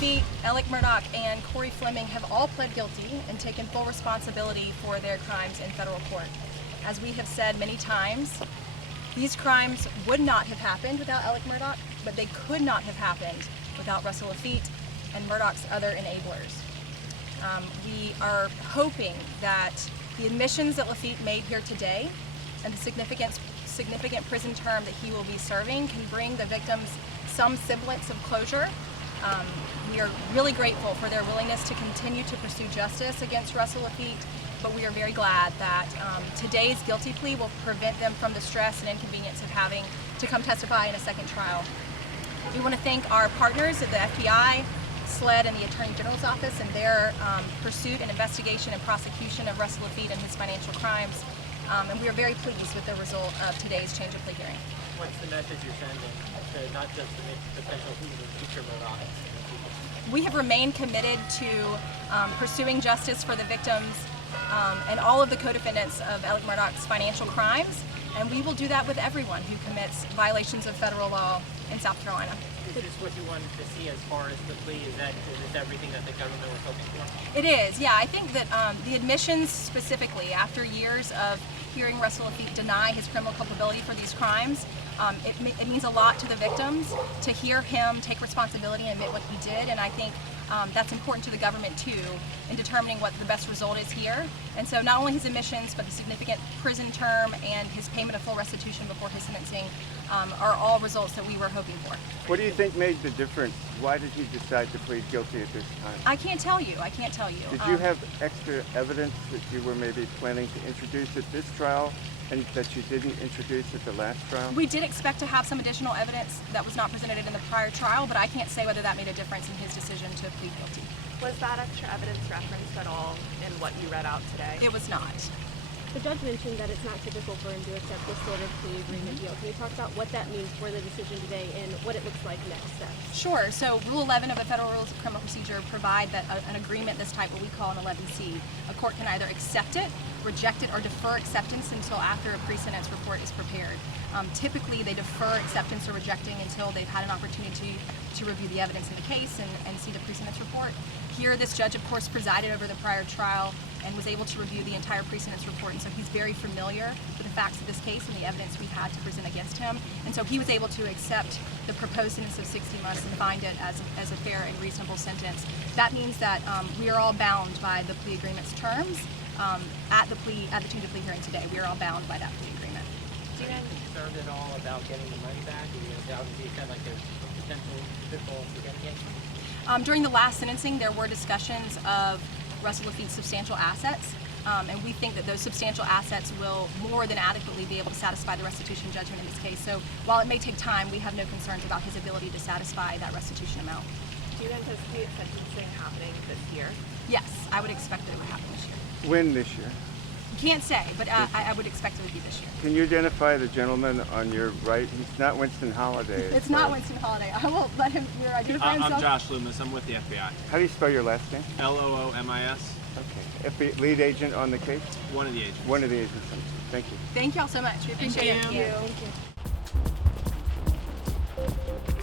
Laffitte, Alex Murdaugh, and Corey Fleming have all pled guilty and taken full responsibility for their crimes in federal court. As we have said many times, these crimes would not have happened without Alex Murdaugh, but they could not have happened without Russell Laffitte and Murdaugh's other enablers. We are hoping that the admissions that Laffitte made here today and the significant prison term that he will be serving can bring the victims some semblance of closure. We are really grateful for their willingness to continue to pursue justice against Russell Laffitte, but we are very glad that today's guilty plea will prevent them from the stress and inconvenience of having to come testify in a second trial. We want to thank our partners at the FBI, SLED, and the Attorney General's Office in their pursuit and investigation and prosecution of Russell Laffitte and his financial crimes. And we are very pleased with the result of today's change of plea hearing. What's the message you're sending to not just the potential future Murdaughs? We have remained committed to pursuing justice for the victims and all of the co-defendants of Alex Murdaugh's financial crimes, and we will do that with everyone who commits violations of federal law in South Carolina. Is this what you wanted to see as far as the plea? Is this everything that the government was hoping for? It is, yeah. I think that the admissions specifically, after years of hearing Russell Laffitte deny his criminal culpability for these crimes, it means a lot to the victims to hear him take responsibility and admit what he did, and I think that's important to the government too in determining what the best result is here. And so not only his admissions, but the significant prison term and his payment of full restitution before his sentencing are all results that we were hoping for. What do you think made the difference? Why did he decide to plead guilty at this time? I can't tell you. I can't tell you. Did you have extra evidence that you were maybe planning to introduce at this trial and that you didn't introduce at the last trial? We did expect to have some additional evidence that was not presented in the prior trial, but I can't say whether that made a difference in his decision to plead guilty. Was that extra evidence referenced at all in what you read out today? It was not. The judge mentioned that it's not typical for him to accept this sort of plea agreement deal. Can you talk about what that means for the decision today and what it looks like next steps? Sure. So Rule 11 of the Federal Rules of Criminal Procedure provide that an agreement this type, what we call an 11C, a court can either accept it, reject it, or defer acceptance until after a pre-sentence report is prepared. Typically, they defer acceptance or rejecting until they've had an opportunity to review the evidence in the case and see the pre-sentence report. Here, this judge, of course, presided over the prior trial and was able to review the entire pre-sentence report, and so he's very familiar with the facts of this case and the evidence we had to present against him, and so he was able to accept the proposed sentence of 60 months and find it as a fair and reasonable sentence. That means that we are all bound by the plea agreement's terms at the change of plea hearing today. We are all bound by that plea agreement. Are you concerned at all about getting the money back? Obviously, it sounds like there's potential pitfalls for getting it. During the last sentencing, there were discussions of Russell Laffitte's substantial assets, and we think that those substantial assets will more than adequately be able to satisfy the restitution judgment in this case. So while it may take time, we have no concerns about his ability to satisfy that restitution amount. Do you anticipate sentencing happening this year? Yes, I would expect that it would happen this year. When this year? Can't say, but I would expect it would be this year. Can you identify the gentleman on your right? He's not Winston Holiday. It's not Winston Holiday. I will let him identify himself. I'm Josh Loomis. I'm with the FBI. How do you spell your last name? Loomis. Okay. Lead agent on the case? One of the agents. One of the agents. Thank you. Thank y'all so much. We appreciate it. Thank you.